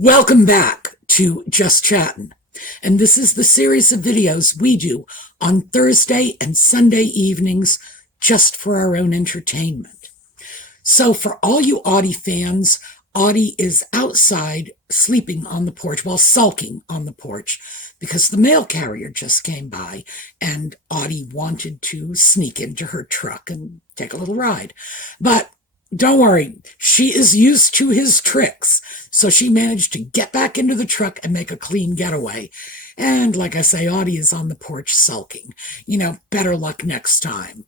Welcome back to Just Chattin', and this is the series of videos we do on Thursday and Sunday evenings just for our own entertainment. So for all you Audie fans, Audie is outside sleeping on the porch, well, sulking on the porch, because the mail carrier just came by and Audie wanted to sneak into her truck and take a little ride. But don't worry, she is used to his tricks, so she managed to get back into the truck and make a clean getaway. And like I say, Audie is on the porch sulking. Better luck next time.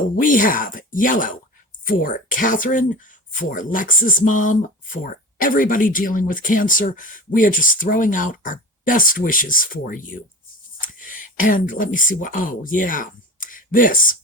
We have yellow for Catherine, for Lex's mom, for everybody dealing with cancer. We are just throwing out our best wishes for you. And let me see this.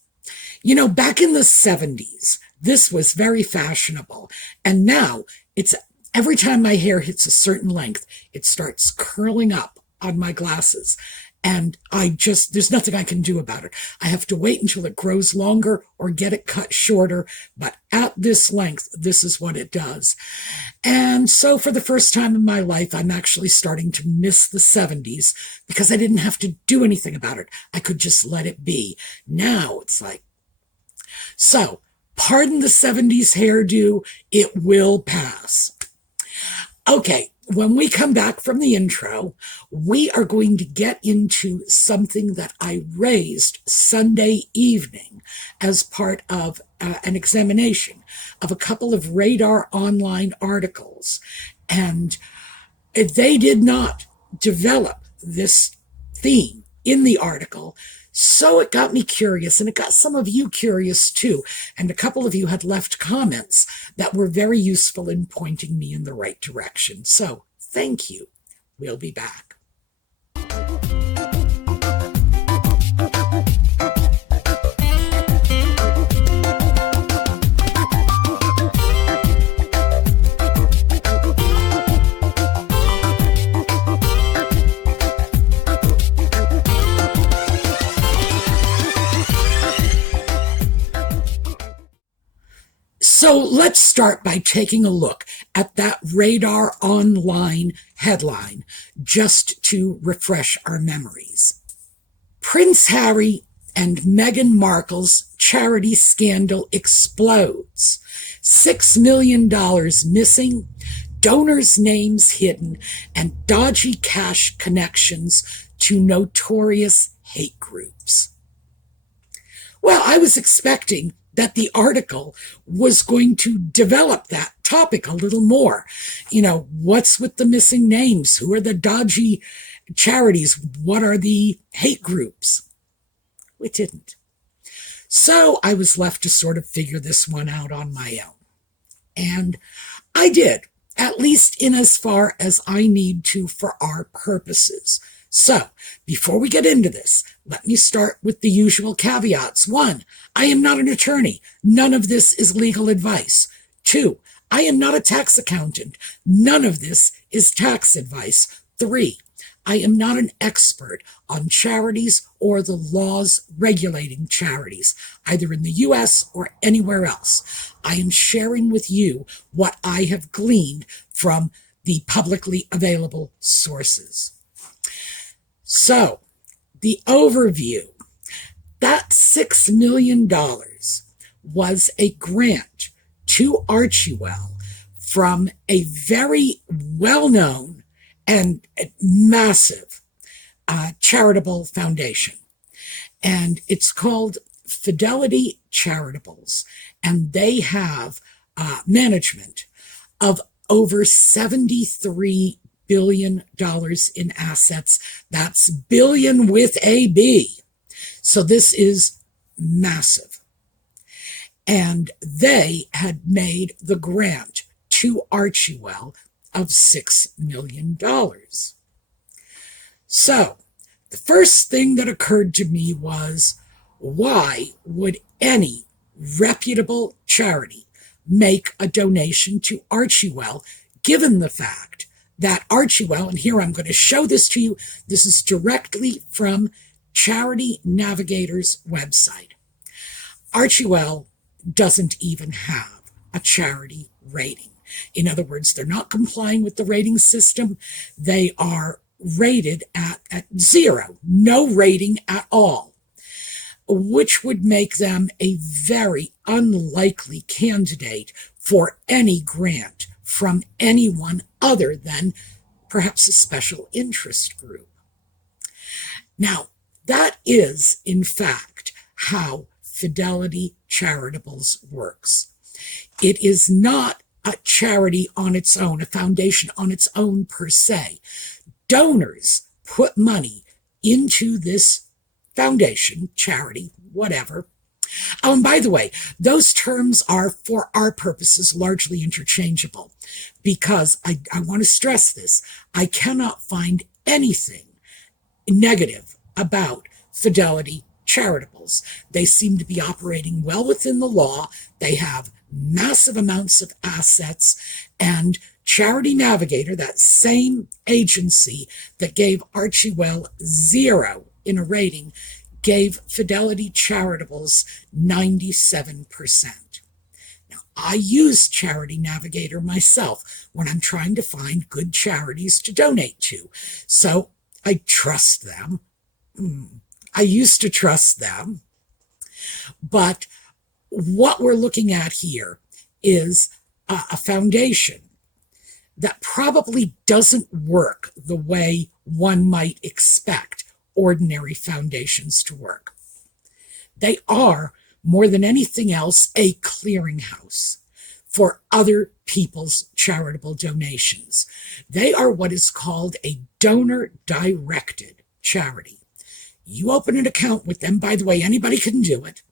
Back in the 70s, this was very fashionable. And now it's every time my hair hits a certain length, it starts curling up on my glasses. And there's nothing I can do about it. I have to wait until it grows longer or get it cut shorter. But at this length, this is what it does. And so for the first time in my life, I'm actually starting to miss the 70s because I didn't have to do anything about it. I could just let it be. Now it's like, so pardon the 70s hairdo, it will pass. Okay, when we come back from the intro, we are going to get into something that I raised Sunday evening as part of an examination of a couple of Radar Online articles. And they did not develop this theme in the article. So it got me curious, and it got some of you curious too. And a couple of you had left comments that were very useful in pointing me in the right direction. So thank you. We'll be back. So let's start by taking a look at that Radar Online headline, just to refresh our memories. Prince Harry and Meghan Markle's charity scandal explodes. $6 million missing, donors' names hidden, and dodgy cash connections to notorious hate groups. Well, I was expecting that the article was going to develop that topic a little more. What's with the missing names? Who are the dodgy charities? What are the hate groups? It didn't. So I was left to sort of figure this one out on my own. And I did, at least in as far as I need to for our purposes. So, before we get into this, let me start with the usual caveats. 1, I am not an attorney. None of this is legal advice. 2, I am not a tax accountant. None of this is tax advice. 3, I am not an expert on charities or the laws regulating charities, either in the U.S. or anywhere else. I am sharing with you what I have gleaned from the publicly available sources. So, the overview. That $6 million was a grant to Archewell from a very well-known and massive charitable foundation. And it's called Fidelity Charitables. And they have management of over $73 billion in assets. That's billion with a B. So this is massive. And they had made the grant to Archewell of $6 million. So the first thing that occurred to me was, why would any reputable charity make a donation to Archewell, given the fact that Archewell, and here I'm going to show this to you, this is directly from Charity Navigator's website. Archewell doesn't even have a charity rating. In other words, they're not complying with the rating system. They are rated at 0, no rating at all, which would make them a very unlikely candidate for any grant from anyone other than perhaps a special interest group. Now, that is, in fact, how Fidelity Charitables works. It is not a charity on its own, a foundation on its own per se. Donors put money into this foundation, charity, whatever. Oh, and by the way, those terms are, for our purposes, largely interchangeable, because I want to stress this. I cannot find anything negative about Fidelity Charitables. They seem to be operating well within the law. They have massive amounts of assets, and Charity Navigator, that same agency that gave Archewell 0 in a rating, gave Fidelity Charitables 97%. Now, I use Charity Navigator myself when I'm trying to find good charities to donate to, so I trust them. I used to trust them. But what we're looking at here is a foundation that probably doesn't work the way one might expect ordinary foundations to work. They are, more than anything else, a clearinghouse for other people's charitable donations. They are what is called a donor-directed charity. You open an account with them. By the way, anybody can do it.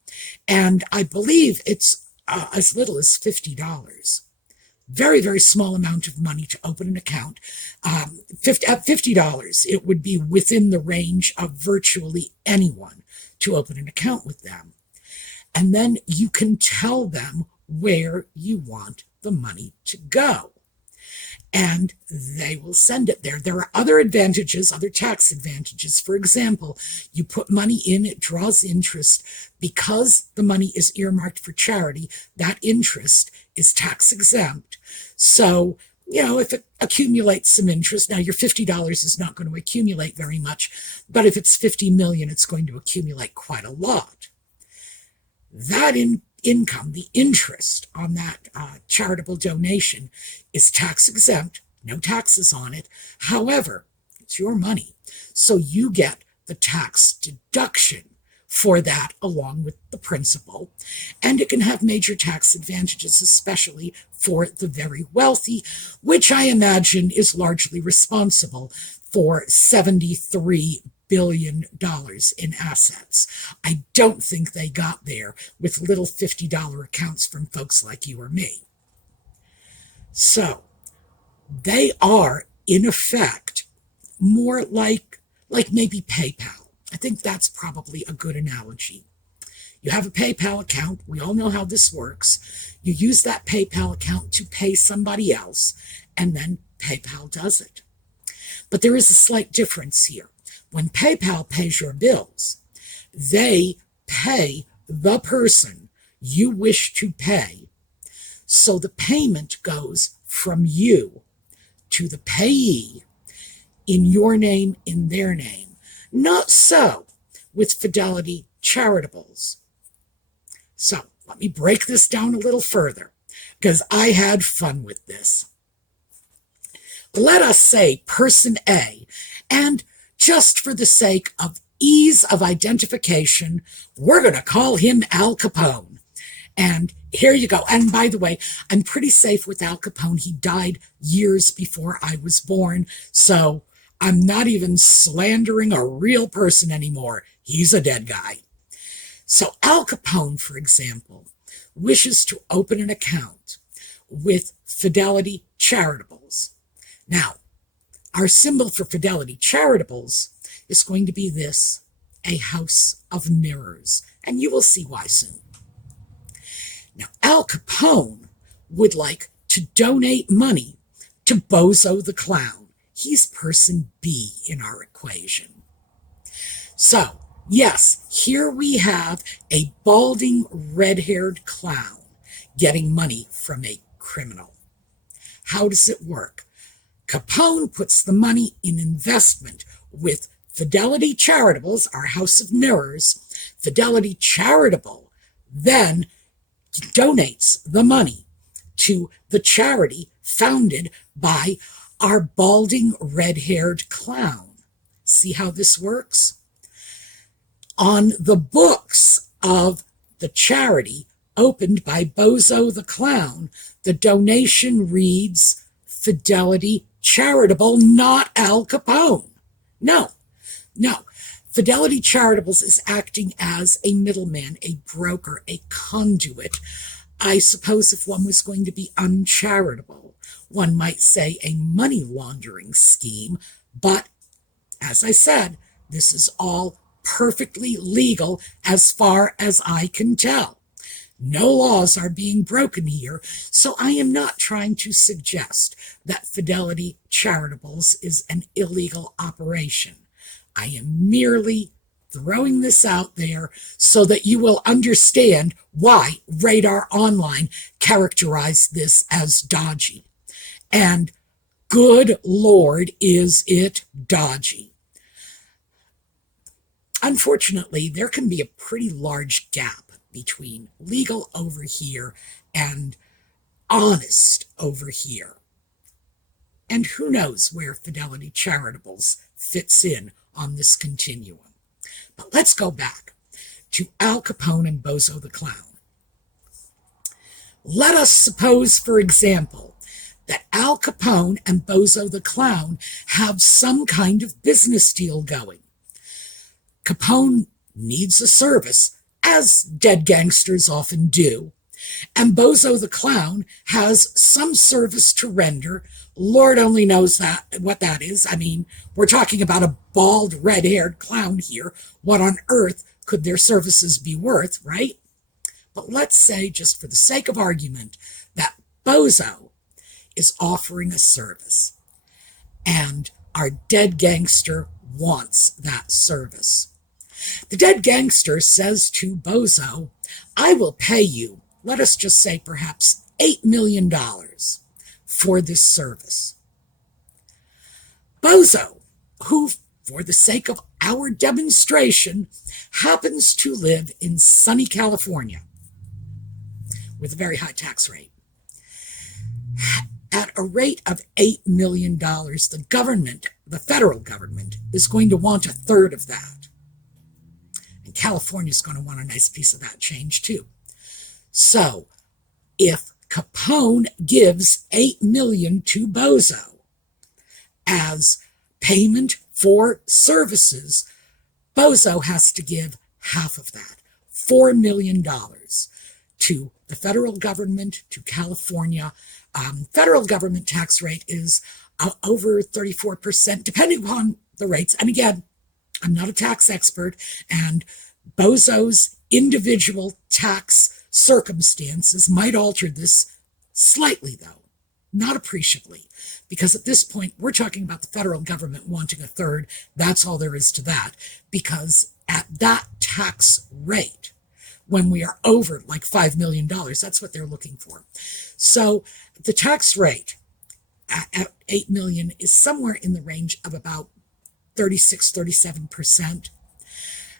And I believe it's as little as $50. Very, very small amount of money to open an account. At $50, it would be within the range of virtually anyone to open an account with them. And then you can tell them where you want the money to go, and they will send it there. There are other advantages, other tax advantages. For example, you put money in, it draws interest. Because the money is earmarked for charity, that interest is tax exempt. So, if it accumulates some interest, now your $50 is not going to accumulate very much, but if it's $50 million, it's going to accumulate quite a lot. That income, the interest on that charitable donation, is tax exempt, no taxes on it. However, it's your money, so you get the tax deduction for that along with the principal, and it can have major tax advantages, especially for the very wealthy, which I imagine is largely responsible for $73 billion in assets. I don't think they got there with little $50 accounts from folks like you or me. So they are, in effect, more like maybe PayPal. I think that's probably a good analogy. You have a PayPal account. We all know how this works. You use that PayPal account to pay somebody else, and then PayPal does it. But there is a slight difference here. When PayPal pays your bills, they pay the person you wish to pay. So the payment goes from you to the payee in your name, in their name. Not so with Fidelity Charitables. So let me break this down a little further, because I had fun with this. Let us say person A, and just for the sake of ease of identification, we're going to call him Al Capone. And here you go. And by the way, I'm pretty safe with Al Capone. He died years before I was born, so I'm not even slandering a real person anymore. He's a dead guy. So Al Capone, for example, wishes to open an account with Fidelity Charitables. Now, our symbol for Fidelity Charitables is going to be this, a house of mirrors. And you will see why soon. Now, Al Capone would like to donate money to Bozo the Clown. He's person B in our equation. So, yes, here we have a balding, red-haired clown getting money from a criminal. How does it work? Capone puts the money in investment with Fidelity Charitables, our House of Mirrors. Fidelity Charitable then donates the money to the charity founded by our balding red-haired clown. See how this works? On the books of the charity opened by Bozo the Clown, the donation reads Fidelity Charitable, not Al Capone. No. Fidelity Charitables is acting as a middleman, a broker, a conduit. I suppose if one was going to be uncharitable, one might say a money laundering scheme, but as I said, this is all perfectly legal as far as I can tell. No laws are being broken here, so I am not trying to suggest that Fidelity Charitables is an illegal operation. I am merely throwing this out there so that you will understand why Radar Online characterized this as dodgy. And good Lord, is it dodgy. Unfortunately, there can be a pretty large gap between legal over here and honest over here. And who knows where Fidelity Charitables fits in on this continuum. But let's go back to Al Capone and Bozo the Clown. Let us suppose, for example, that Al Capone and Bozo the Clown have some kind of business deal going. Capone needs a service, as dead gangsters often do, and Bozo the Clown has some service to render. Lord only knows what that is. I mean, we're talking about a bald, red-haired clown here. What on earth could their services be worth, right? But let's say, just for the sake of argument, that Bozo is offering a service, and our dead gangster wants that service. The dead gangster says to Bozo, I will pay you, let us just say perhaps $8 million for this service. Bozo, who, for the sake of our demonstration, happens to live in sunny California with a very high tax rate. At a rate of $8 million, the government, the federal government, is going to want a third of that. And California's going to want a nice piece of that change too. So, if Capone gives $8 million to Bozo as payment for services, Bozo has to give half of that, $4 million, to the federal government, to California. Federal government tax rate is over 34%, depending upon the rates. And again, I'm not a tax expert, and Bozo's individual tax circumstances might alter this slightly, though, not appreciably, because at this point, we're talking about the federal government wanting a third. That's all there is to that, because at that tax rate, when we are over like $5 million, that's what they're looking for. So the tax rate at $8 million is somewhere in the range of about 36-37%.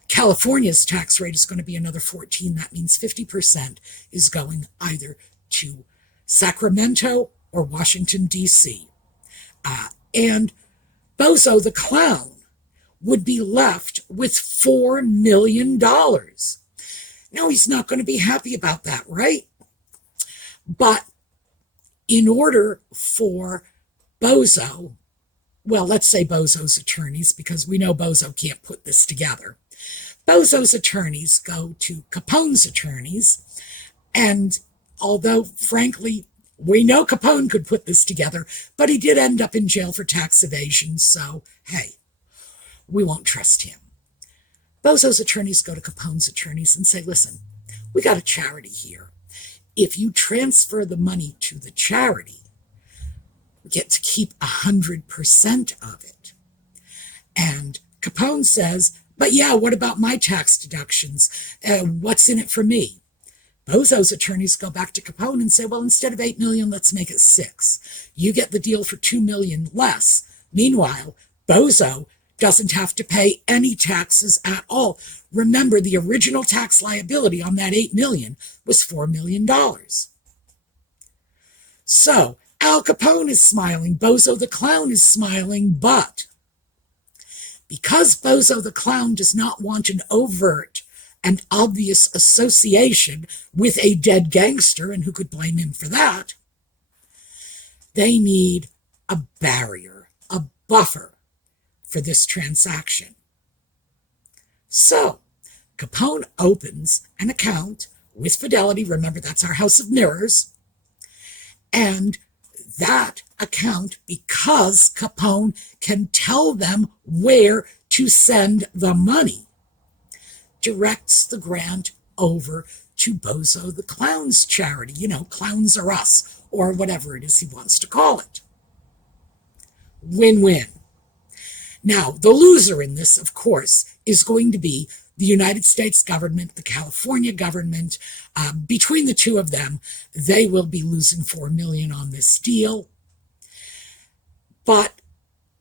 California's tax rate is going to be another 14. That means 50% is going either to Sacramento or Washington, D.C. And Bozo the Clown would be left with $4 million. Now, he's not going to be happy about that, right? But in order for Bozo, well, let's say Bozo's attorneys, because we know Bozo can't put this together. Bozo's attorneys go to Capone's attorneys, and although, frankly, we know Capone could put this together, but he did end up in jail for tax evasion, so, hey, we won't trust him. Bozo's attorneys go to Capone's attorneys and say, listen, we got a charity here. If you transfer the money to the charity, we get to keep 100% of it. And Capone says, but yeah, what about my tax deductions? What's in it for me? Bozo's attorneys go back to Capone and say, well, instead of $8 million, let's make it 6. You get the deal for $2 million less. Meanwhile, Bozo doesn't have to pay any taxes at all. Remember, the original tax liability on that $8 million was $4 million. So Al Capone is smiling, Bozo the Clown is smiling, but because Bozo the Clown does not want an overt and obvious association with a dead gangster, and who could blame him for that, they need a barrier, a buffer for this transaction. So Capone opens an account with Fidelity. Remember, that's our house of mirrors. And that account, because Capone can tell them where to send the money, directs the grant over to Bozo the Clown's charity. You know, Clowns Are Us, or whatever it is he wants to call it. Win-win. Now, the loser in this, of course, is going to be the United States government, the California government. Between the two of them, they will be losing $4 million on this deal. But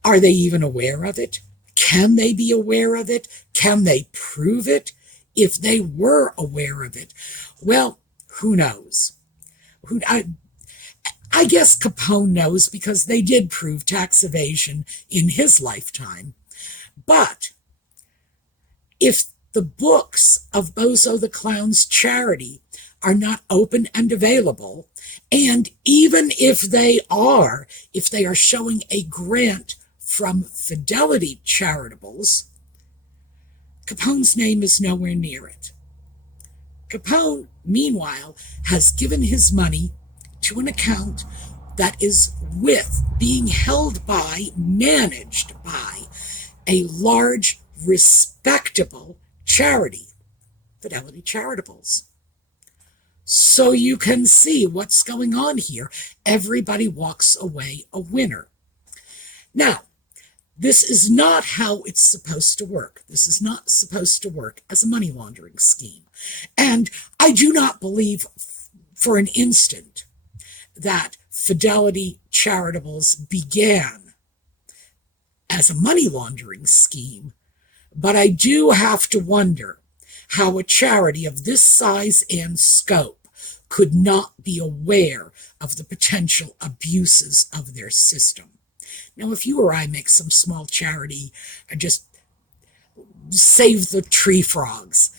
are they even aware of it? Can they be aware of it? Can they prove it? If they were aware of it, well, who knows? I guess Capone knows, because they did prove tax evasion in his lifetime. But if the books of Bozo the Clown's charity are not open and available, and even if they are showing a grant from Fidelity Charitables, Capone's name is nowhere near it. Capone, meanwhile, has given his money to an account that is being held by, managed by, a large, respectable charity, Fidelity Charitables. So you can see what's going on here. Everybody walks away a winner. Now, this is not how it's supposed to work. This is not supposed to work as a money laundering scheme. And I do not believe for an instant that Fidelity Charitables began as a money laundering scheme, but I do have to wonder how a charity of this size and scope could not be aware of the potential abuses of their system. Now, if you or I make some small charity, just save the tree frogs,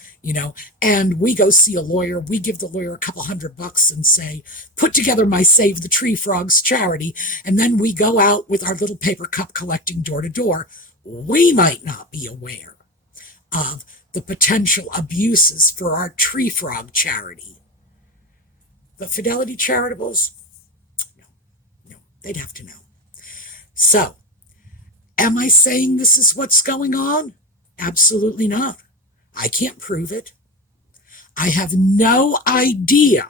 and we go see a lawyer, we give the lawyer a couple $100 and say, put together my Save the Tree Frogs charity, and then we go out with our little paper cup collecting door to door, we might not be aware of the potential abuses for our tree frog charity. But Fidelity Charitables, no, they'd have to know. So, am I saying this is what's going on? Absolutely not. I can't prove it. I have no idea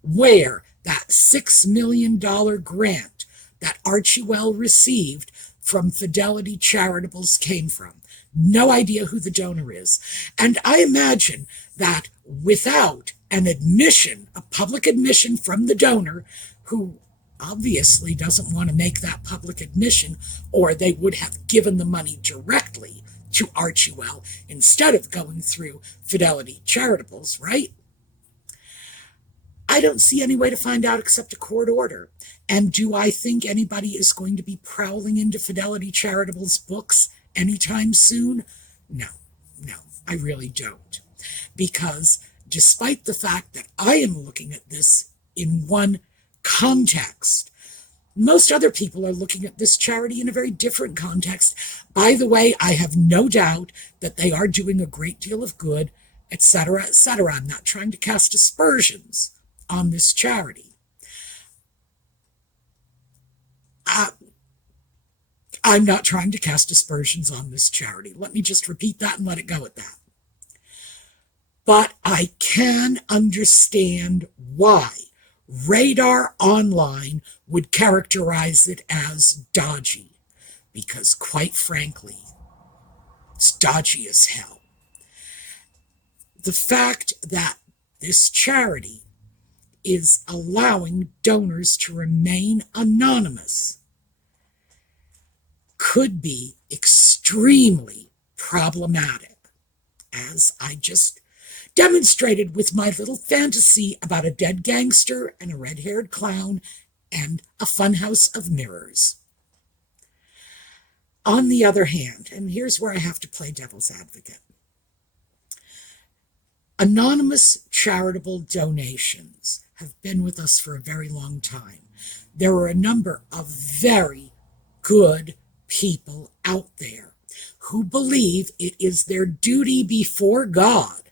where that $6 million grant that Archewell received from Fidelity Charitables came from. No idea who the donor is. And I imagine that without an admission, a public admission from the donor, who obviously doesn't want to make that public admission, or they would have given the money directly to Archewell instead of going through Fidelity Charitables, right? I don't see any way to find out except a court order. And do I think anybody is going to be prowling into Fidelity Charitables books anytime soon? No, I really don't. Because despite the fact that I am looking at this in one context, most other people are looking at this charity in a very different context. By the way, I have no doubt that they are doing a great deal of good, etc., etc. I'm not trying to cast aspersions on this charity. I'm not trying to cast aspersions on this charity. Let me just repeat that and let it go at that. But I can understand why Radar Online would characterize it as dodgy, because quite frankly, it's dodgy as hell. The fact that this charity is allowing donors to remain anonymous could be extremely problematic, as I just demonstrated with my little fantasy about a dead gangster and a red-haired clown and a funhouse of mirrors. On the other hand, and here's where I have to play devil's advocate, anonymous charitable donations have been with us for a very long time. There are a number of very good people out there who believe it is their duty before God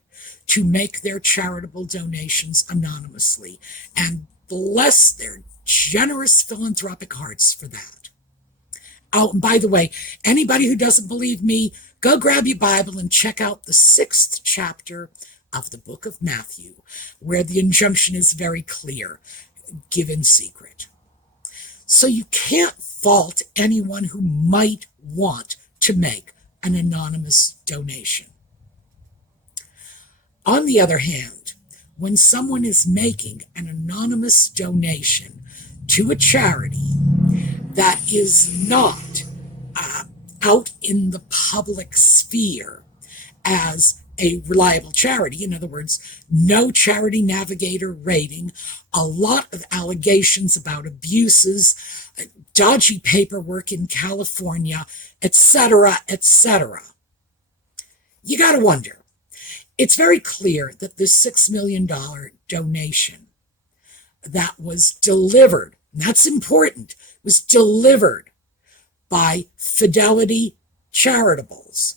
to make their charitable donations anonymously, and bless their generous philanthropic hearts for that. Oh, and by the way, anybody who doesn't believe me, go grab your Bible and check out the 6th chapter of the book of Matthew, where the injunction is very clear: give in secret. So you can't fault anyone who might want to make an anonymous donation. On the other hand, when someone is making an anonymous donation to a charity that is not out in the public sphere as a reliable charity, in other words, no Charity Navigator rating, a lot of allegations about abuses, dodgy paperwork in California, etc., etc., you got to wonder. It's very clear that this $6 million donation that was delivered, and that's important, was delivered by Fidelity Charitables.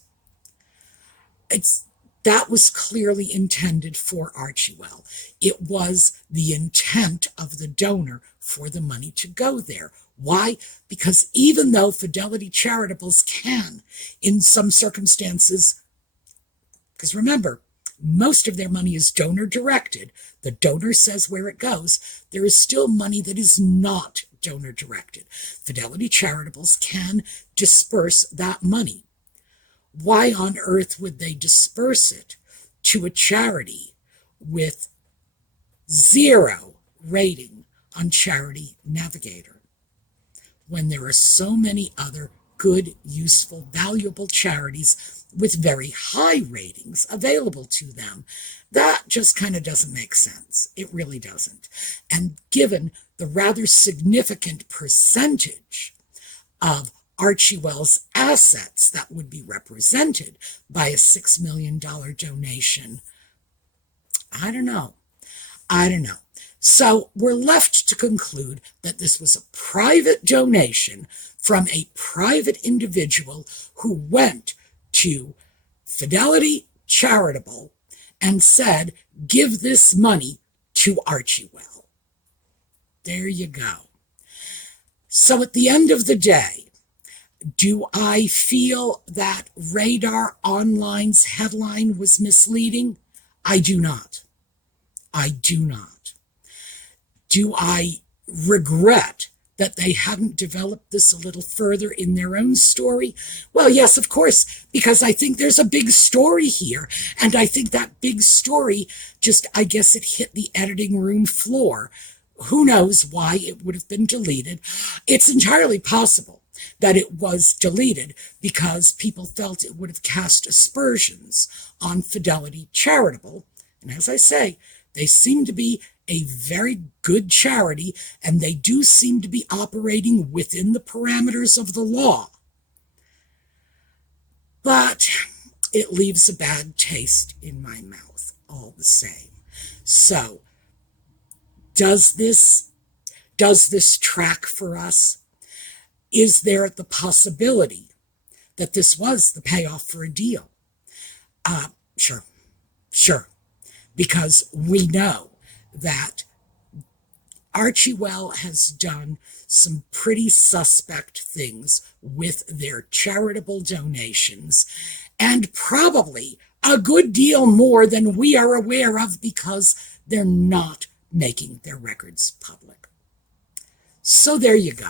That was clearly intended for Archewell. It was the intent of the donor for the money to go there. Why? Because even though Fidelity Charitables can, in some circumstances, because remember, most of their money is donor directed. The donor says where it goes. There is still money that is not donor directed. Fidelity Charitables can disperse that money. Why on earth would they disperse it to a charity with 0 rating on Charity Navigator when there are so many other good, useful, valuable charities with very high ratings available to them? That just kind of doesn't make sense. It really doesn't. And given the rather significant percentage of Archewell's assets that would be represented by a $6 million donation, I don't know. So we're left to conclude that this was a private donation from a private individual who went to Fidelity Charitable and said, give this money to Archewell. There you go. So at the end of the day, do I feel that Radar Online's headline was misleading? I do not. Do I regret that they hadn't developed this a little further in their own story? Well, yes, of course, because I think there's a big story here, and I think that big story I guess it hit the editing room floor. Who knows why it would have been deleted? It's entirely possible that it was deleted because people felt it would have cast aspersions on Fidelity Charitable. And as I say, they seem to be a very good charity, and they do seem to be operating within the parameters of the law. But it leaves a bad taste in my mouth all the same. So, does this track for us? Is there the possibility that this was the payoff for a deal? Sure. Because we know that Archewell has done some pretty suspect things with their charitable donations, and probably a good deal more than we are aware of because they're not making their records public. So there you go.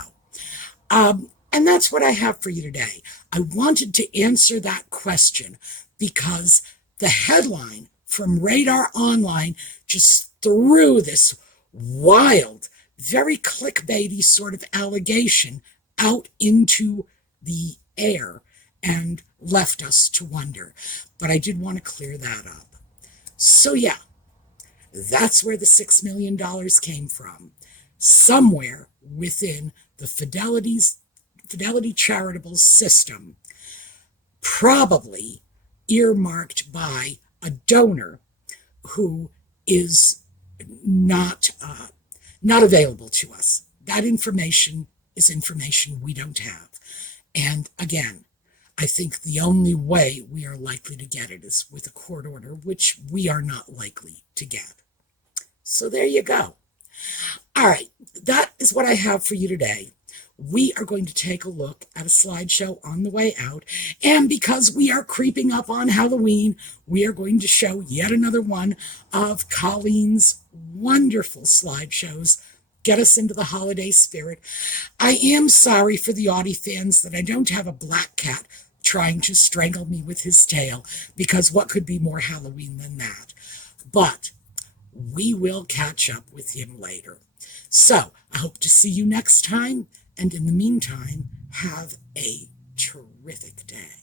And that's what I have for you today. I wanted to answer that question because the headline from Radar Online just threw this wild, very clickbaity sort of allegation out into the air and left us to wonder. But I did want to clear that up. So yeah, that's where the $6 million came from. Somewhere within the Fidelity charitable system, probably earmarked by a donor who is not available to us. That information is information we don't have. And again, I think the only way we are likely to get it is with a court order, which we are not likely to get. So there you go. All right, that is what I have for you today. We are going to take a look at a slideshow on the way out. And because we are creeping up on Halloween, we are going to show yet another one of Colleen's wonderful slideshows. Get us into the holiday spirit. I am sorry for the Audie fans that I don't have a black cat trying to strangle me with his tail, because what could be more Halloween than that? But we will catch up with him later. So I hope to see you next time. And in the meantime, have a terrific day.